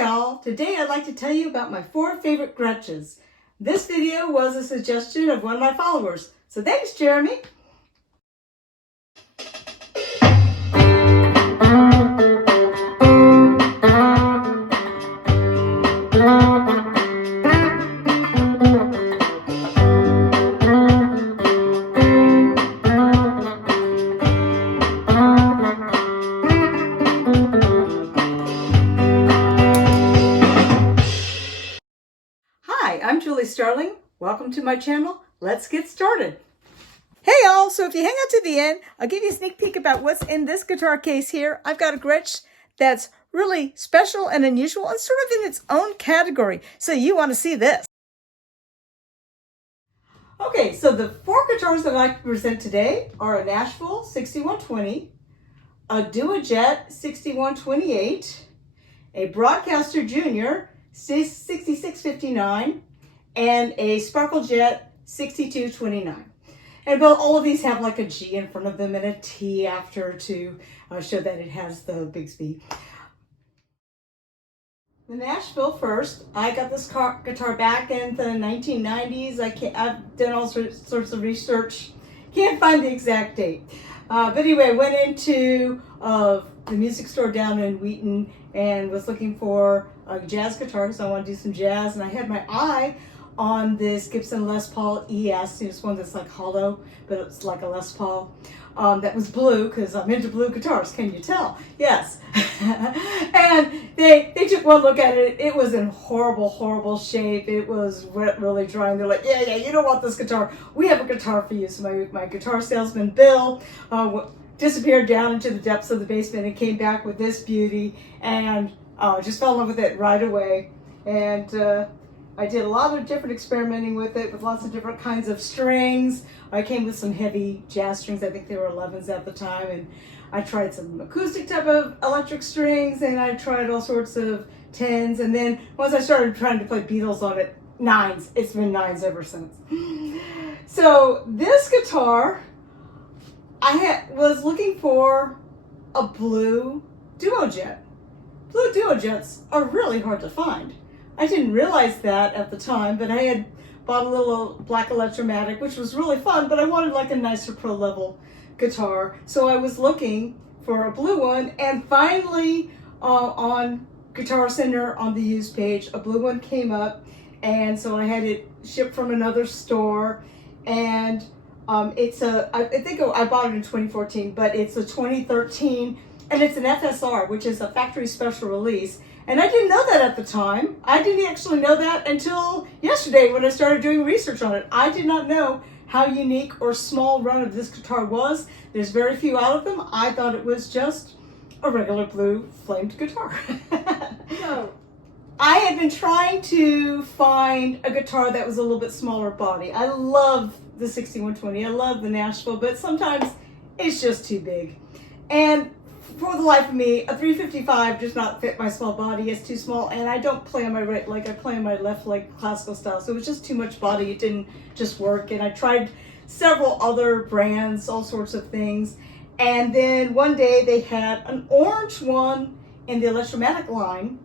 Hi all! Today I'd like to tell you about my 4 favorite Gretsches. This video was a suggestion of one of my followers, so thanks Jeremy! I'm Julie Starling. Welcome to my channel. Let's get started. Hey y'all, so if you hang out to the end, I'll give you a sneak peek about what's in this guitar case here. I've got a Gretsch that's really special and unusual and sort of in its own category. So you want to see this. Okay, so the 4 guitars that I'd like to present today are a Nashville 6120, a Duojet 6128, a Broadkaster Junior 6659, and a Sparkle Jet 6229. And all of these have like a G in front of them and a T after to show that it has the Bigsby. The Nashville first. I got this guitar back in the 1990s. I've done all sorts of research. Can't find the exact date. But anyway, went into the music store down in Wheaton and was looking for a jazz guitar because I want to do some jazz. And I had my eye on this Gibson Les Paul ES. It's one that's like hollow, but it's like a Les Paul. That was blue because I'm into blue guitars. Can you tell? Yes. And they took one look at it. It was in horrible shape. It was really dry. And they're like, yeah, you don't want this guitar. We have a guitar for you. So my guitar salesman, Bill, disappeared down into the depths of the basement and came back with this beauty and just fell in love with it right away. And I did a lot of different experimenting with it with lots of different kinds of strings. I came with some heavy jazz strings. I think they were 11s at the time. And I tried some acoustic type of electric strings and I tried all sorts of 10s. And then once I started trying to play Beatles on it, 9s. It's been 9s ever since. So this guitar, was looking for a blue Duojet. Blue Duojets are really hard to find. I didn't realize that at the time, but I had bought a little black Electromatic, which was really fun, but I wanted like a nicer pro level guitar. So I was looking for a blue one, and finally on Guitar Center on the used page, a blue one came up, and so I had it shipped from another store, and I think I bought it in 2014, but it's a 2013, and it's an FSR, which is a factory special release. And I didn't know that at the time. I didn't actually know that until yesterday when I started doing research on it. I did not know how unique or small run of this guitar was. There's very few out of them. I thought it was just a regular blue flamed guitar. So, I had been trying to find a guitar that was a little bit smaller body. I love the 6120. I love the Nashville, but sometimes it's just too big. And for the life of me, a 355 does not fit my small body. It's too small, and I don't play on my right leg. I play on my left leg classical style, so it was just too much body. It didn't just work, and I tried several other brands, all sorts of things. And then one day they had an orange one in the Electromatic line,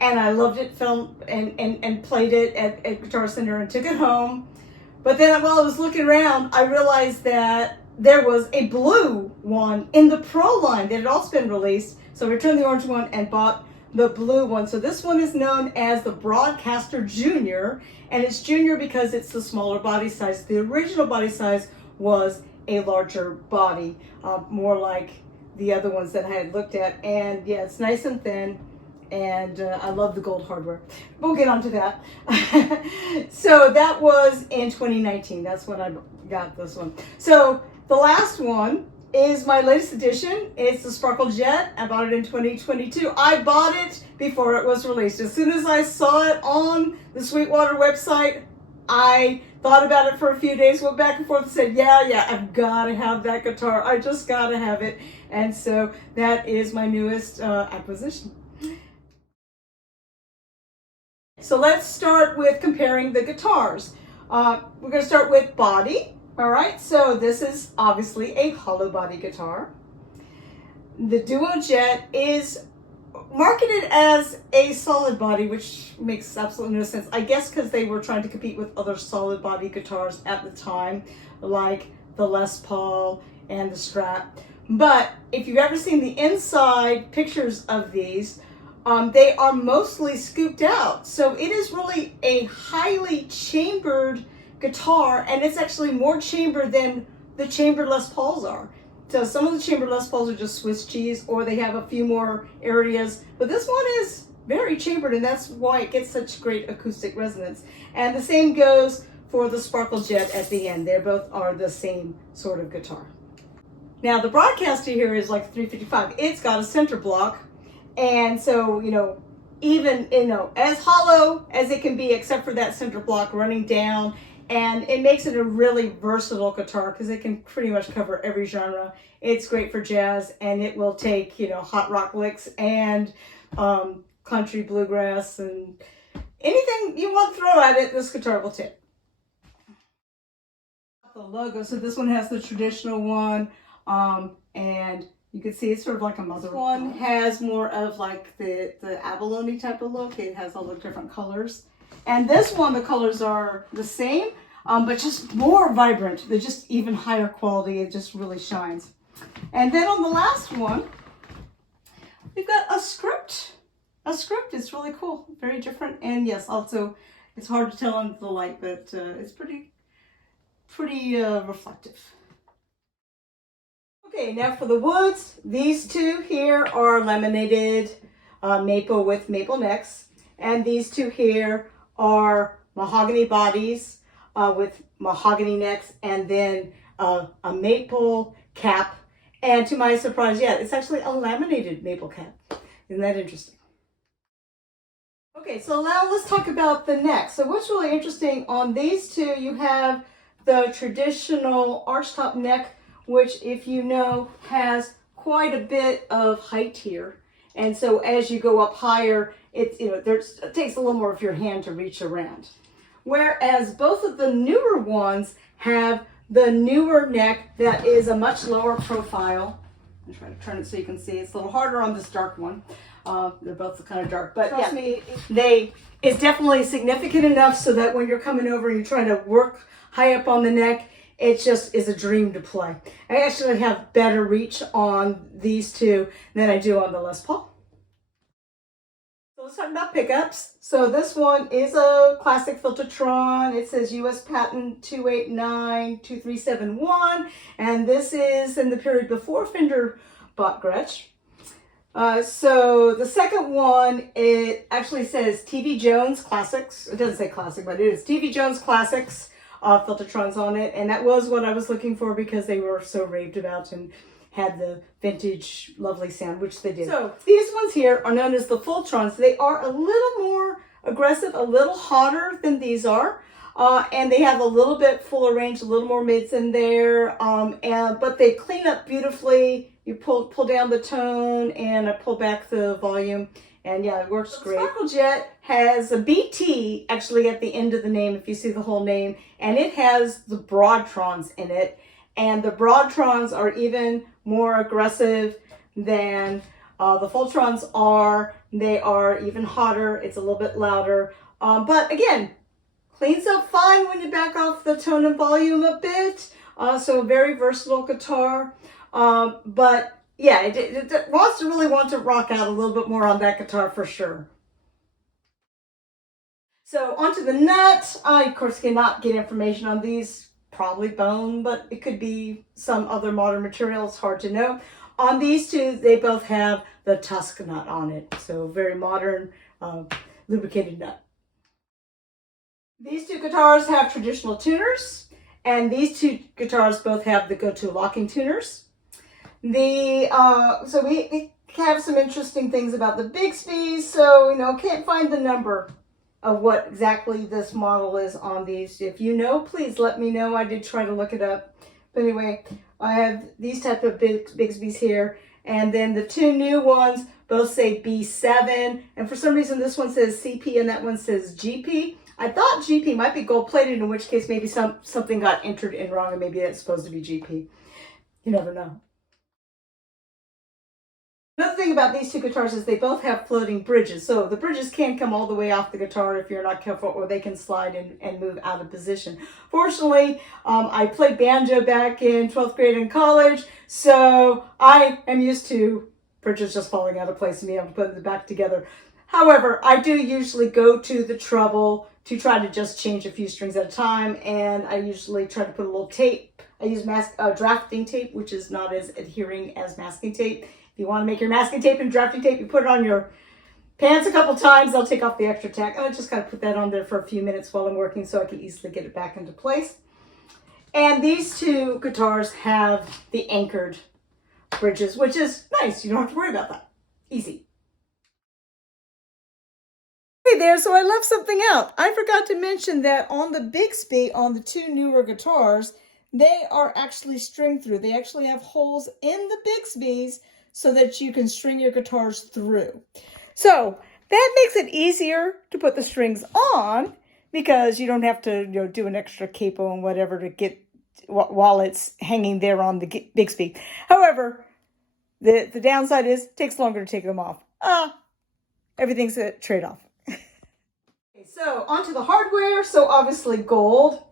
and I loved it, and played it at Guitar Center and took it home. But then while I was looking around, I realized that there was a blue one in the Pro line that had also been released. So I returned the orange one and bought the blue one. So this one is known as the Broadkaster Junior, and it's junior because it's the smaller body size. The original body size was a larger body, more like the other ones that I had looked at. And yeah, it's nice and thin. And I love the gold hardware. We'll get onto that. So that was in 2019. That's when I got this one. So the last one is my latest edition. It's the Sparkle Jet. I bought it in 2022. I bought it before it was released. As soon as I saw it on the Sweetwater website, I thought about it for a few days, went back and forth and said, yeah, I've got to have that guitar. I just got to have it. And so that is my newest acquisition. So let's start with comparing the guitars. We're going to start with body. All right, so this is obviously a hollow body guitar. The Duojet is marketed as a solid body, which makes absolutely no sense. I guess because they were trying to compete with other solid body guitars at the time, like the Les Paul and the Strat. But if you've ever seen the inside pictures of these, they are mostly scooped out. So it is really a highly chambered guitar, and it's actually more chambered than the chambered Les Pauls are. So some of the chambered Les Pauls are just Swiss cheese, or they have a few more areas, but this one is very chambered, and that's why it gets such great acoustic resonance. And the same goes for the Sparkle Jet at the end. They both are the same sort of guitar. Now the Broadkaster here is like 355. It's got a center block, and so, you know, even, you know, as hollow as it can be, except for that center block running down, and it makes it a really versatile guitar because it can pretty much cover every genre. It's great for jazz, and it will take, you know, hot rock licks and country, bluegrass, and anything you want to throw at it, this guitar will take. The logo, so this one has the traditional one, and you can see it's sort of like a mother. This one has more of like the abalone type of look. It has all the different colors. And this one, the colors are the same, but just more vibrant. They're just even higher quality. It just really shines. And then on the last one, we've got a script. A script is really cool, very different. And yes, also, it's hard to tell under the light, but it's pretty reflective. Okay, now for the woods, these two here are laminated maple with maple necks, and these two here are mahogany bodies with mahogany necks, and then a maple cap. And to my surprise, yeah, it's actually a laminated maple cap. Isn't that interesting? Okay, so now let's talk about the neck. So what's really interesting on these two, you have the traditional archtop neck, which, if you know, has quite a bit of height here. And so as you go up higher, it takes a little more of your hand to reach around. Whereas both of the newer ones have the newer neck that is a much lower profile. I'm trying to turn it so you can see. It's a little harder on this dark one. They're both kind of dark, but trust me, it's definitely significant enough so that when you're coming over and you're trying to work high up on the neck, it just is a dream to play. I actually have better reach on these two than I do on the Les Paul. So let's talk about pickups. So this one is a classic Filtertron. It says US patent 2892371, and this is in the period before Fender bought Gretsch. So the second one, it actually says TV Jones Classics. It doesn't say classic, but it is TV Jones Classics. Filtertrons on it, and that was what I was looking for because they were so raved about and had the vintage lovely sound, which they did. So these ones here are known as the Fulltrons. They are a little more aggressive, a little hotter than these are, and they have a little bit fuller range, a little more mids in there, but they clean up beautifully. You pull down the tone, and I pull back the volume. And yeah, it works great. The Sparkle Jet has a BT actually at the end of the name, if you see the whole name, and it has the Broadtrons in it. And the Broadtrons are even more aggressive than the Fulltrons are. They are even hotter. It's a little bit louder. But again, cleans up fine when you back off the tone and volume a bit. So a very versatile guitar. But yeah, it wants to really want to rock out a little bit more on that guitar for sure. So onto the nut. I, of course, cannot get information on these. Probably bone, but it could be some other modern material. It's hard to know. On these two, they both have the tusk nut on it. So very modern, lubricated nut. These two guitars have traditional tuners, and these two guitars both have the go-to locking tuners. So we have some interesting things about the Bigsby's. So, can't find the number of what exactly this model is on these. If you know, please let me know. I did try to look it up. But anyway, I have these type of Bigsby's here. And then the two new ones both say B7. And for some reason, this one says CP and that one says GP. I thought GP might be gold plated, in which case maybe something got entered in wrong and maybe it's supposed to be GP. You never know. Another thing about these two guitars is they both have floating bridges. So the bridges can come all the way off the guitar if you're not careful, or they can slide and move out of position. Fortunately, I played banjo back in 12th grade in college, so I am used to bridges just falling out of place and being able to put them back together. However, I do usually go to the trouble to try to just change a few strings at a time, and I usually try to put a little tape. I use drafting tape, which is not as adhering as masking tape. If you want to make your masking tape and drafting tape, you put it on your pants a couple times. I'll take off the extra tack. And I just kind of put that on there for a few minutes while I'm working so I can easily get it back into place. And these two guitars have the anchored bridges, which is nice. You don't have to worry about that. Easy. Hey there, so I left something out. I forgot to mention that on the Bixby, on the two newer guitars, they are actually string through. They actually have holes in the Bixbys so that you can string your guitars through. So that makes it easier to put the strings on because you don't have to do an extra capo and whatever to get while it's hanging there on the Bixby. However, the downside is it takes longer to take them off. Everything's a trade-off. Okay, so onto the hardware. So obviously gold,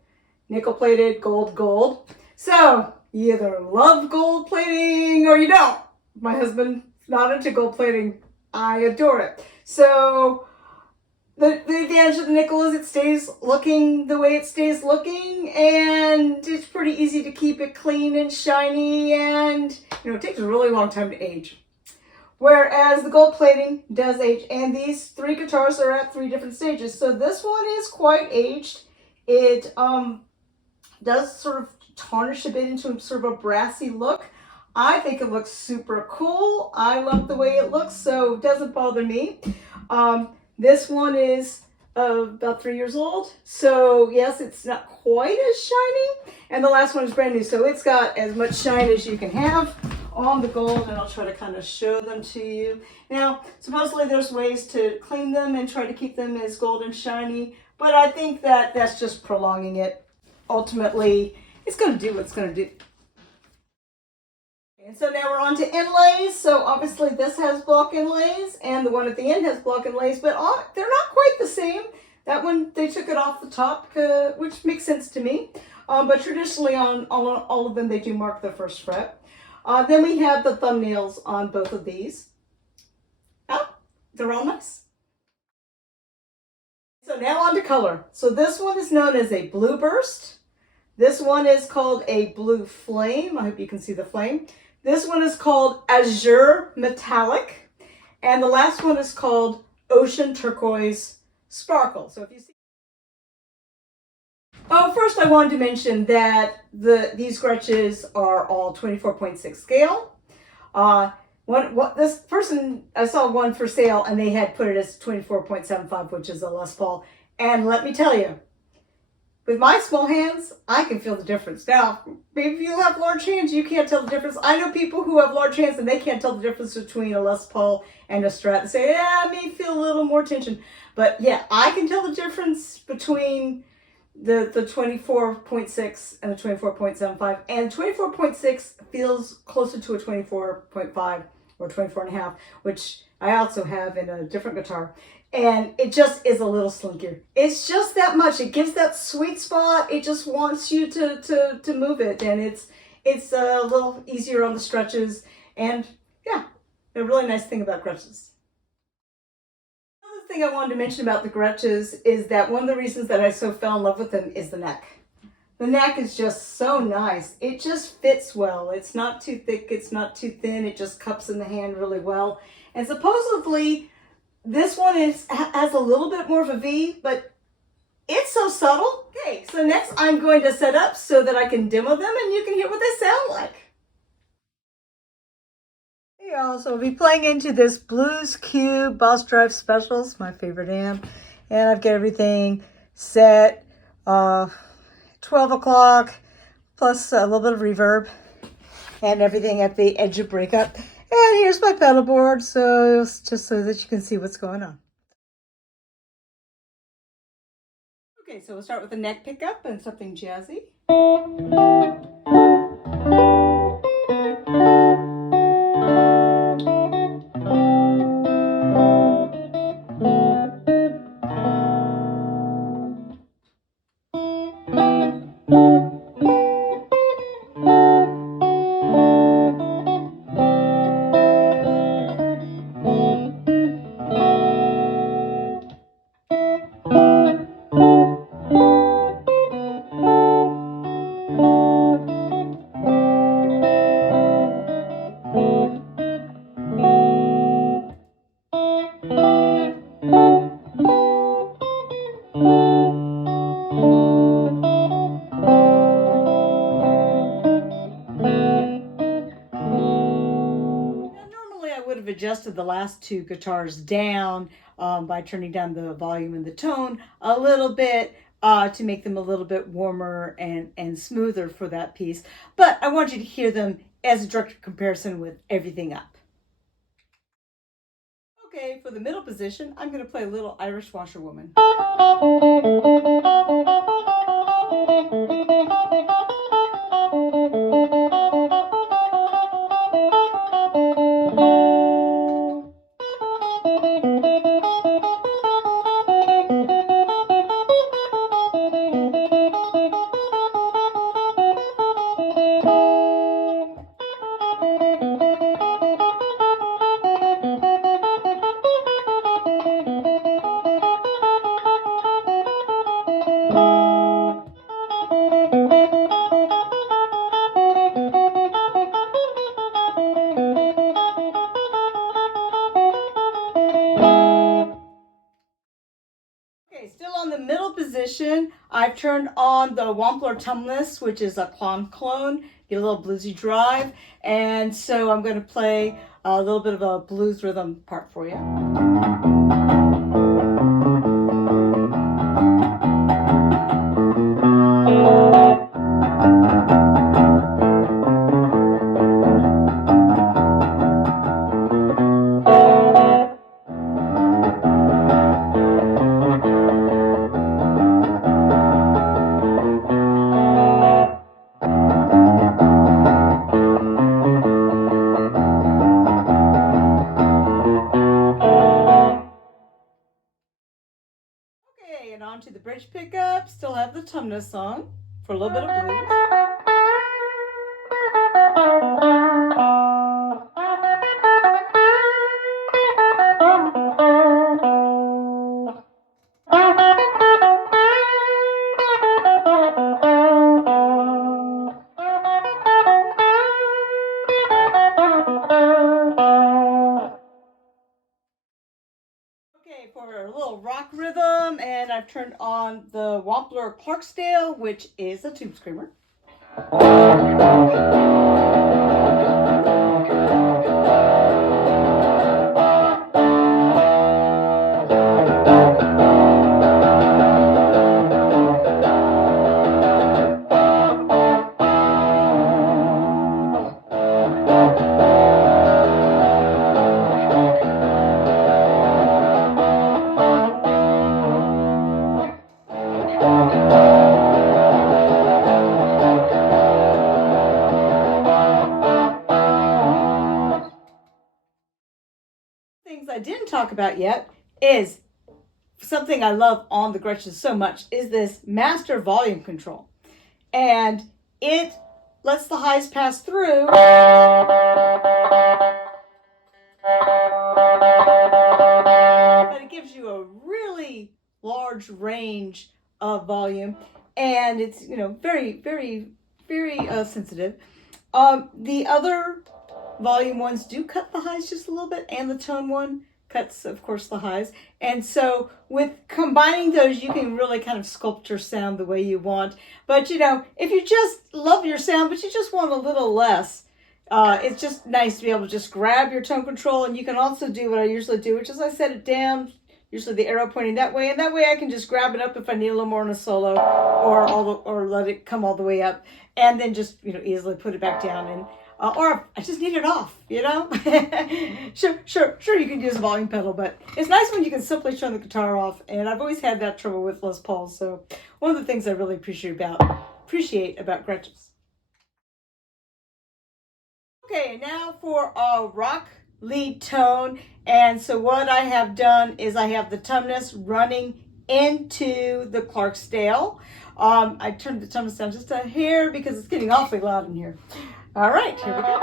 nickel plated, gold. So you either love gold plating or you don't. My husband's not into gold plating. I adore it. So the advantage of the nickel is it stays looking the way it stays looking, and it's pretty easy to keep it clean and shiny, and it takes a really long time to age. Whereas the gold plating does age, and these three guitars are at 3 different stages. So this one is quite aged. It does sort of tarnish a bit into sort of a brassy look. I think it looks super cool. I love the way it looks, so it doesn't bother me. This one is about 3 years old. So yes, it's not quite as shiny. And the last one is brand new. So it's got as much shine as you can have on the gold, and I'll try to kind of show them to you. Now, supposedly there's ways to clean them and try to keep them as gold and shiny, but I think that that's just prolonging it. Ultimately, it's going to do what it's going to do. And so now we're on to inlays. So obviously this has block inlays, and the one at the end has block inlays, but they're not quite the same. That one, they took it off the top, which makes sense to me. But traditionally on all of them, they do mark the first fret. Then we have the thumbnails on both of these. They're all nice. So now on to color. So this one is known as a blue burst. This one is called a blue flame. I hope you can see the flame. This one is called azure metallic. And the last one is called ocean turquoise sparkle. So if you see. Oh, first I wanted to mention that these Gretsches are all 24.6 scale. This person, I saw one for sale and they had put it as 24.75, which is a Les Paul. And let me tell you, with my small hands, I can feel the difference. Now, maybe if you have large hands, you can't tell the difference. I know people who have large hands and they can't tell the difference between a Les Paul and a Strat. They say, yeah, I may feel a little more tension. But yeah, I can tell the difference between the 24.6 and the 24.75. And 24.6 feels closer to a 24.5 or 24.5, which I also have in a different guitar. And it just is a little slinkier. It's just that much. It gives that sweet spot. It just wants you to move it. And it's a little easier on the stretches. And yeah, a really nice thing about Gretsches. Another thing I wanted to mention about the Gretsches is that one of the reasons that I so fell in love with them is the neck. The neck is just so nice. It just fits well. It's not too thick. It's not too thin. It just cups in the hand really well. And supposedly, this one has a little bit more of a V, but it's so subtle. Okay, so next I'm going to set up so that I can demo them and you can hear what they sound like. Hey y'all, so we'll be playing into this Blues Cube Boss Drive Specials, my favorite amp. And I've got everything set, 12 o'clock, plus a little bit of reverb and everything at the edge of breakup. And here's my pedal board, so just so that you can see what's going on. Okay, so we'll start with the neck pickup and something jazzy. the last two guitars down by turning down the volume and the tone a little bit to make them a little bit warmer and smoother for that piece. But I want you to hear them as a direct comparison with everything up. Okay, for the middle position, I'm going to play a little Irish Washerwoman. Still on the middle position, I've turned on the Wampler Tumnus, which is a clone, get a little bluesy drive, and so I'm going to play a little bit of a blues rhythm part for you. And on to the bridge pickup. Still have the Tumnus on for a little bit of blues. For a little rock rhythm, and I've turned on the Wampler Clarksdale, which is a tube screamer. Things I didn't talk about yet is something I love on the Gretsches so much is this master volume control, and it lets the highs pass through, but it gives you a really large range of volume, and it's very sensitive. The other volume ones do cut the highs just a little bit, and the tone one cuts, of course, the highs. And so with combining those, you can really kind of sculpt your sound the way you want. But if you just love your sound, but you just want a little less, it's just nice to be able to just grab your tone control. And you can also do what I usually do, which is I set it down, usually the arrow pointing that way, and that way I can just grab it up if I need a little more in a solo, or let it come all the way up, and then just easily put it back down. And or I just need it off, Sure, you can use a volume pedal, but it's nice when you can simply turn the guitar off, and I've always had that trouble with Les Pauls, so one of the things I really appreciate about Gretches. Okay, now for a rock lead tone, and so what I have done is I have the Tumnus running into the Clarksdale. I turned the Tumnus down just a hair because it's getting awfully loud in here. All right, here we go.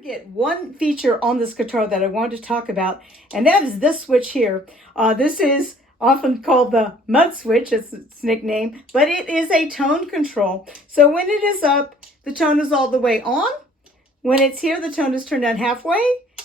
Get one feature on this guitar that I wanted to talk about, and that is this switch here. This is often called the mud switch, as its nickname, but it is a tone control. So when it is up, the tone is all the way on. When it's here, the tone is turned down halfway.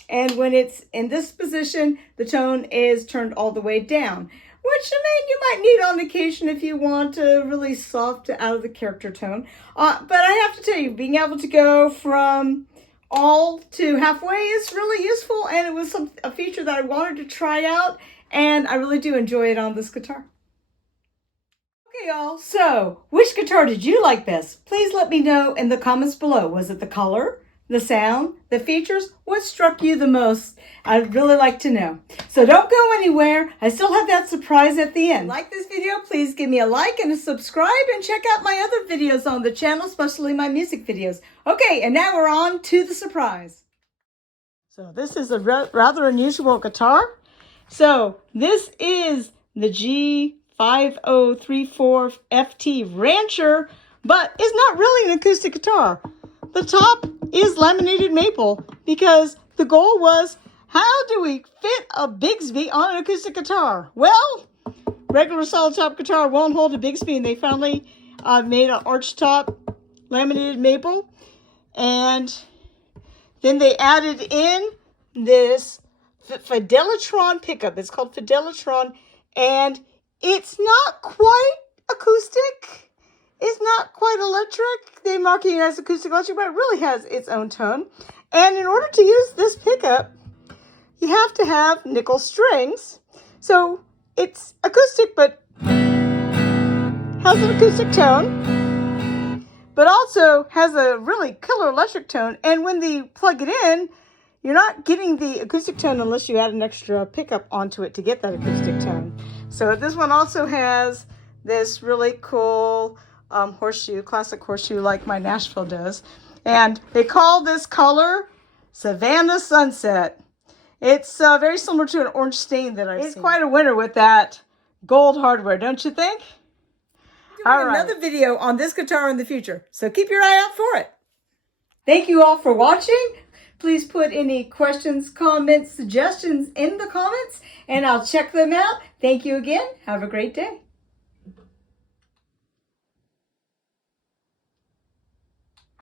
And when it's in this position, the tone is turned all the way down, which you might need on occasion if you want a really soft, out of the character tone. But I have to tell you, being able to go from all to halfway is really useful, and it was a feature that I wanted to try out, and I really do enjoy it on this guitar. Okay, y'all, so which guitar did you like best? Please let me know in the comments below. Was it the color, the sound, the features? What struck you the most? I'd really like to know. So don't go anywhere. I still have that surprise at the end. Like this video, please give me a like and a subscribe, and check out my other videos on the channel, especially my music videos. Okay, and now we're on to the surprise. So this is a rather unusual guitar. So this is the G5034 FT Rancher, but it's not really an acoustic guitar. The top is laminated maple because the goal was, how do we fit a Bigsby on an acoustic guitar? Well, regular solid top guitar won't hold a Bigsby, and they finally made an arch top laminated maple. And then they added in this Fidelitron pickup. It's called Fidelitron, and it's not quite acoustic. It's not quite electric. They market it as acoustic electric, but it really has its own tone. And in order to use this pickup, you have to have nickel strings. So it's acoustic, but has an acoustic tone, but also has a really killer electric tone. And when they plug it in, you're not getting the acoustic tone unless you add an extra pickup onto it to get that acoustic tone. So this one also has this really cool horseshoe, classic horseshoe like my Nashville does. And they call this color Savannah Sunset. It's very similar to an orange stain that I've seen. It's quite a winner with that gold hardware, don't you think? All right. Another video on this guitar in the future, so keep your eye out for it. Thank you all for watching. Please put any questions, comments, suggestions in the comments, and I'll check them out. Thank you again. Have a great day.